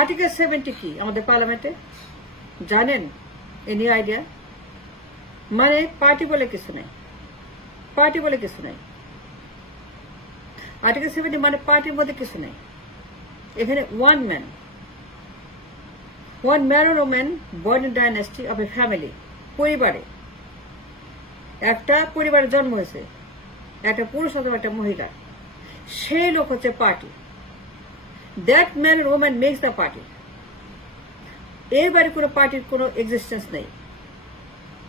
আর্টিকেল 70 কি আমাদের পার্লামেন্টে জানেন? Any idea? মানে পার্টি বলে কিছু নাই, পার্টি বলে কিছু নাই। আর্টিকেল 70 মানে পার্টির মধ্যে কিছু নেই। এখানে one man or woman born in dynasty of a family, পরিবারে একটা পরিবারে জন্ম হয়েছে, একটা পুরুষ অথবা একটা মহিলা, সেই লোক হচ্ছে party. That man or woman makes the party. এর বাইরে কোনো পার্টির কোনো এক্সিস্টেন্স নেই।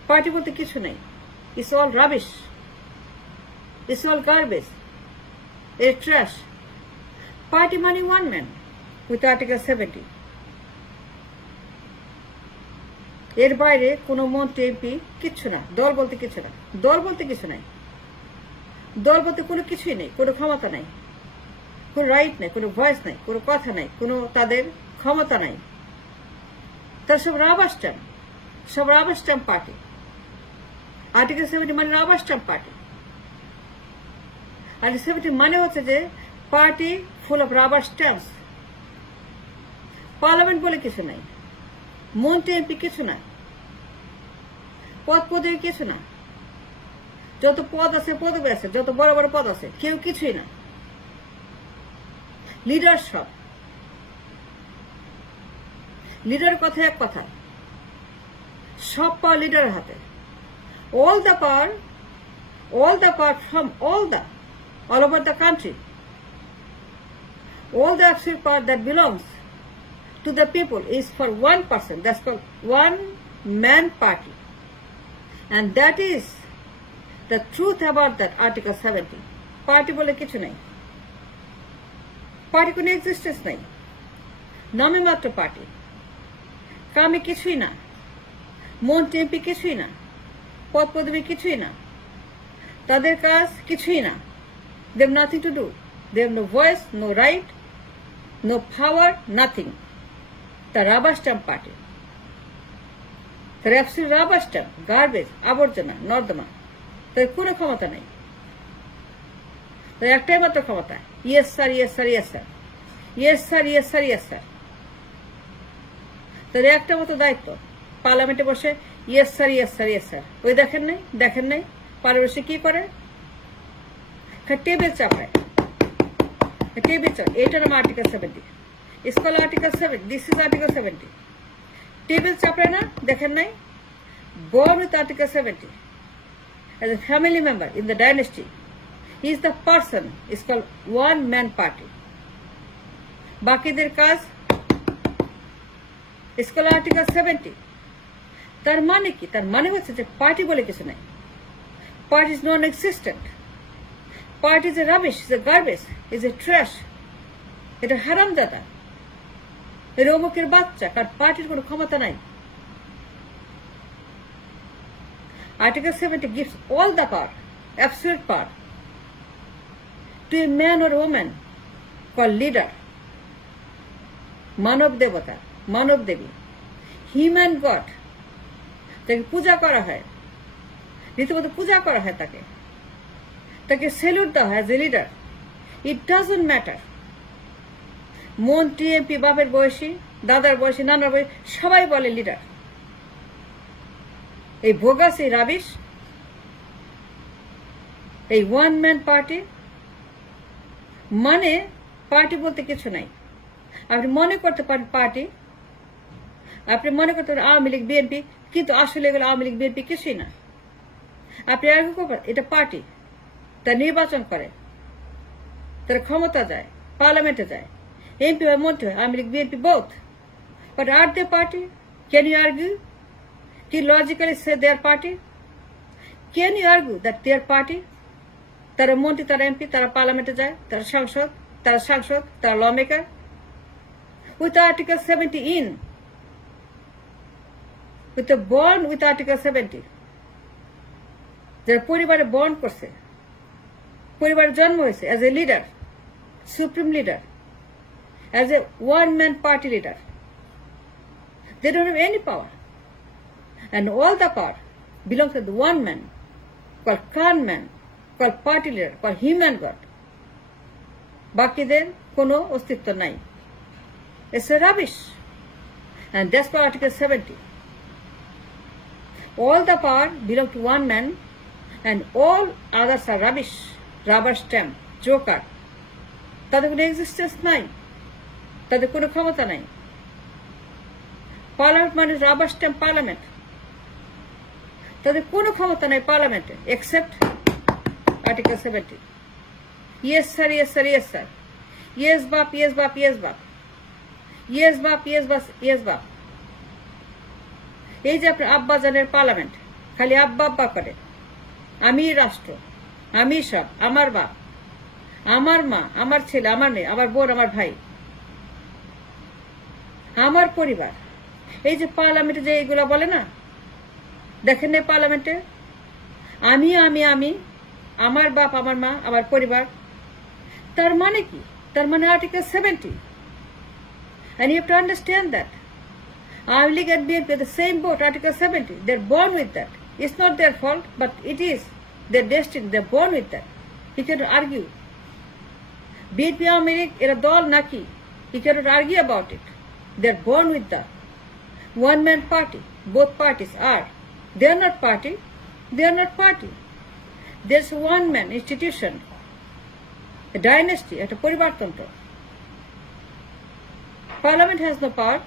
পার্টি বলতে কিছু নেই। It's all rubbish, it's all garbage, A trash. Party মানে ওয়ান ম্যান উইথ আর্টিকেল 70। এর বাইরে কোনো মন্ত্রী এমপি কিচ্ছু না। দল বলতে কিছু না, দল বলতে কিছু নাই। দল বলতে কোনো কিছুই নেই, কোনো ক্ষমতা নাই, কোনো রাইট নাই, কোনো ভয়েস নাই, কোনো কথা নাই, কোনো তাদের ক্ষমতা নাই। তার সব রাবার স্ট্যাম্প, সব রাবার স্ট্যাম্প পার্টি। আর্টিকেল 70 মানে রাবার স্ট্যাম্প পার্টি। আর্টিকেল 70 মানে হচ্ছে যে party full of rubber stamps. Parliament বলে কিছু নাই, মন্ত্রী এমপি কিছু না, পদ পদবি কিছু না। যত পদ আছে পদবি আছে, যত বড় বড় পদ আছে, কেউ কিছুই না। লিডার সব। লিডারের কথা এক কথা, সব পাওয়ার লিডারের হাতে। all the power from all over the country, all the absolute power that belongs to the people is for one person. That's called one man party, and that is the truth about that Article 70. Party bole kichu nai, party kono existence nai, name matro party, kame কিছুই না, মন্ত্রী এমপি কিছুই না, পদ পদবি কিছুই না, তাদের কাজ কিছুই না। They have nothing to do. They have no voice, no right, no power, nothing. The rubber stamp party. The absolute rubber stamp, garbage, আবর্জনা, নর্দমা। তাদের কোনো ক্ষমতা নেই। তাদের একটাই মাত্র ক্ষমতা, yes sir, yes sir, yes sir, yes sir, yes sir, yes sir. তাদের একটা মতো দায়িত্ব, পার্লামেন্টে বসে yes sir, yes sir, yes sir. ওই দেখেন নাই পার্লামেন্টে কি করে? টেবিল চাপায়, টেবিল চাপ। এইটার নাম আর্টিকেল 70। It's called Article 7. This is Article 70. টেবিল চাপড়ে না, দেখেন নাই? Born with Article 70 as a family member in the dynasty, he is the person. It's called one man party. বাকিদের কাজ It's called Article 70. তার মানে কি? তার মানে হচ্ছে যে পার্টি বলে কিছু নাই। Party is non-existent. Party is a rubbish, is a garbage, is a trash. এটা হারামজাদা, এটা অমুকের বাচ্চা, কারণ পার্টির কোনো ক্ষমতা নাই। Article 70 gives all the power, absolute power, to a man or woman called leader, মানব দেবতা, মানব দেবী, হিউম্যান গড, তাকে পূজা করা হয়, রীতিমতো পূজা করা হয়, তাকে সেলুট দেওয়া হয় as a leader. It doesn't matter মন্ত্রী এমপি বাপের বয়সী, দাদার বয়সী, নানার বয়সী, সবাই বলে লিডার। এই ভোগাস, এই রাবিশ, এই ওয়ান ম্যান পার্টি মানে পার্টি বলতে কিছু নাই। আপনি মনে করতে পারেন পার্টি, আপনি মনে করতে পারেন আওয়ামী লীগ বিএনপি, কিন্তু আসলে এগুলো আওয়ামী লীগ বিএনপি কিছুই না। আপনি আগে করবেন এটা পার্টি, তারা নির্বাচন করে, তারা ক্ষমতা যায়, পার্লামেন্টে যায়, এমপি হয়, মন্ত্রী হয়, Awami League BNP both. But are they party? Can you argue? কি logically say their party? Can you argue that their party? তারা মন্ত্রী, তারা এমপি, তারা পার্লামেন্টে যায়, তারা সাংসদ, তারা law maker. With article 70 in, with born with article 70, যারা পরিবারে বর্ন করছে, পরিবারে জন্ম হয়েছে, as a leader, supreme leader, as a one-man party leader. They don't have any power. And all the power belongs to the one man, called Khan man, called party leader, called human god. বাকিদের কোনো অস্তিত্ব নাই। It's a rubbish. And that's for Article 70. All the power belong to one man and all others are rubbish, rubber stamp, joker. তাদের কোনো এক্সিস্টেন্স নাই, তাদের কোনো ক্ষমতা নাই। পার্লামেন্ট মানে রাবার স্ট্যাম্প পার্লামেন্ট, তাদের কোনো ক্ষমতা নাই পার্লামেন্টে except article 70। Yes sir, yes sir, yes sir, yes বাপ, ইয়েস বাপ, ইয়েস বাপ, ইয়েস বাপ, ইয়েস বাপ, ইয়েস বাপ। এই যে আপনার আব্বাজানের পার্লামেন্ট, খালি আব্বা আব্বা করে, আমি রাষ্ট্র, আমি সব, আমার বাপ, আমার মা, আমার ছেলে, আমার মেয়ে, আমার বোন, আমার ভাই, আমার পরিবার। এই যে পার্লামেন্টে যে এইগুলা বলে না, দেখেন না পার্লামেন্টে আমি আমি আমি, আমার বাপ, আমার মা, আমার পরিবার। তার মানে কি? তার মানে আর্টিকেল 70। And you have to understand that. Awaमी League and BNP are the same boat, Article 70. They're born with that. It's not their fault, but it is their destiny. They're born with that. You cannot argue. BNP Awaमी League era dol naki. You cannot argue about it. They're born with that. One-man party. Both parties are. They are not party. They are not party. There's one-man institution, a dynasty, at a poribartantra. Parliament has no power.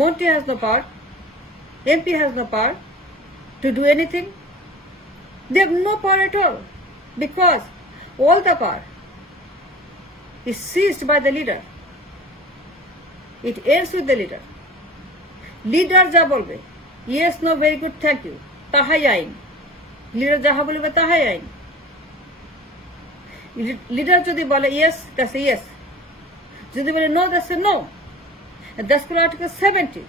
Monty has no power. MP has no power to do anything. They have no power at all because all the power is seized by the leader. It ends with the leader. Leader যা বলবে, yes, no, very good, thank you, তাহাই আইন। লিডার যাহা বলবে তাহাই আইন। লিডার যদি বলে yes, that's a yes. যদি বলে no, that's a no. And that's for Article 70.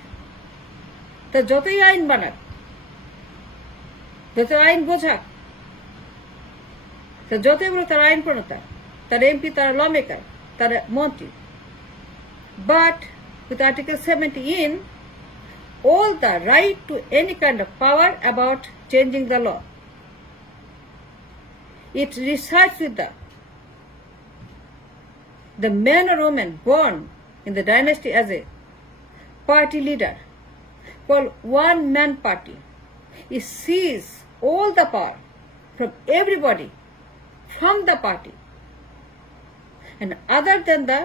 তো যতই আইন বানাক, যত আইন বোঝাক, তো যতই বলো তার আইন প্রণেতা, তার এমপি, তার ল মেকার, তার মন্ত্রী, but with Article 70 in, all the right to any kind of power about changing the law. It resides with the man or woman born in the dynasty as a party leader, called one-man party. It seizes all the power from everybody, from the party. And other than the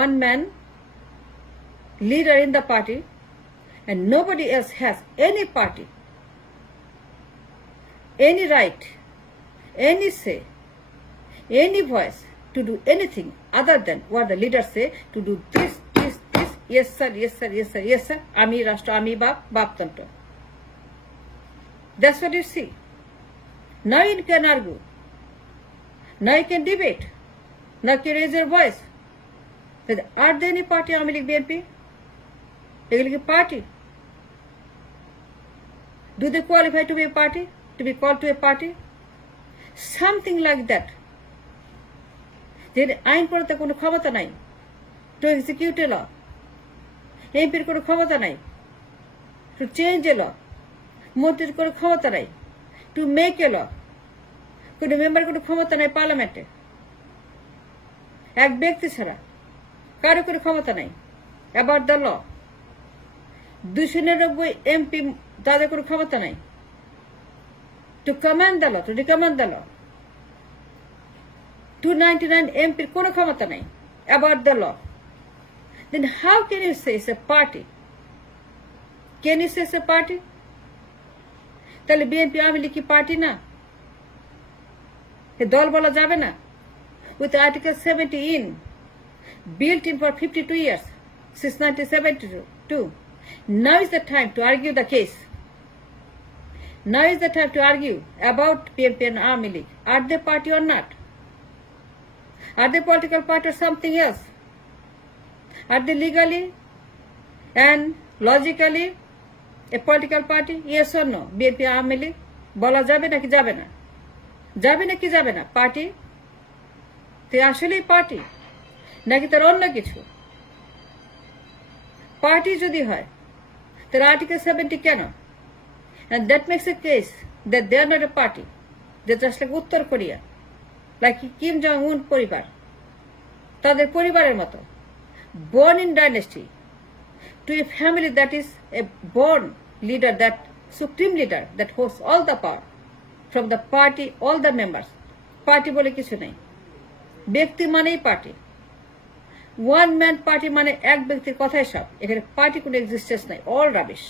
one-man leader in the party, and nobody else has any party, any right, any say, any voice to do anything other than what the leaders say, to do this, this, this, yes sir, yes sir, yes sir, yes sir, ami rashtra, ami bap, bap tantra. That's what you see. Now you can argue. Now you can debate. Now you can raise your voice. Are there any party, Awaमी League, BNP? They party. Do they qualify to be a party? To be called to a party? Something like that. There আইন করতে কোনো ক্ষমতা নাই, to execute a law. এমপির কোনো ক্ষমতা নাই, to change a law. মন্ত্রীর কোনো ক্ষমতা নাই, to make a law. কোনো মেম্বার কোনো ক্ষমতা নাই পার্লামেন্টে, এক ব্যক্তি ছাড়া কারো কোনো ক্ষমতা নাই about the law. 299 এমপি, তাদের কোনো ক্ষমতা নাই to command the law, to recommend the law. 299 এমপির কোনো ক্ষমতা নাই about the law. Then how can you say it's a party? Can you say it's a party? তাহলে বিএনপি আওয়ামী লীগ কি পার্টি না? এ দল বলা যাবে না? With Article 70 in, built in for 52 years, since 1972. Now is the time to argue the case. Now is the time to argue about PNP and Awaमी League. Are they party or not? Are they political party or something else? Are they legally and logically a political party? Yes or no? BNP Awaमी League বলা যাবে নাকি যাবে না? যাবে নাকি যাবে না? পার্টি তো আসলেই পার্টি নাকি তার অন্য কিছু? পার্টি যদি হয় তাহলে আর্টিকেল 70 কেন? And that makes a case that they are not a party. They're just like উত্তর কোরিয়া, like কিম জং উন পরিবার, তাদের পরিবারের মতো। born in dynasty, to a family that is a born leader, that supreme leader that holds all the power from the party, all the members. Party bole kichu nei, ব্যক্তি মানেই party, one man party মানে এক ব্যক্তির কথাই সব, এখানে পার্টি কোনো এক্সিস্টেন্স নাই, অল রাবিশ।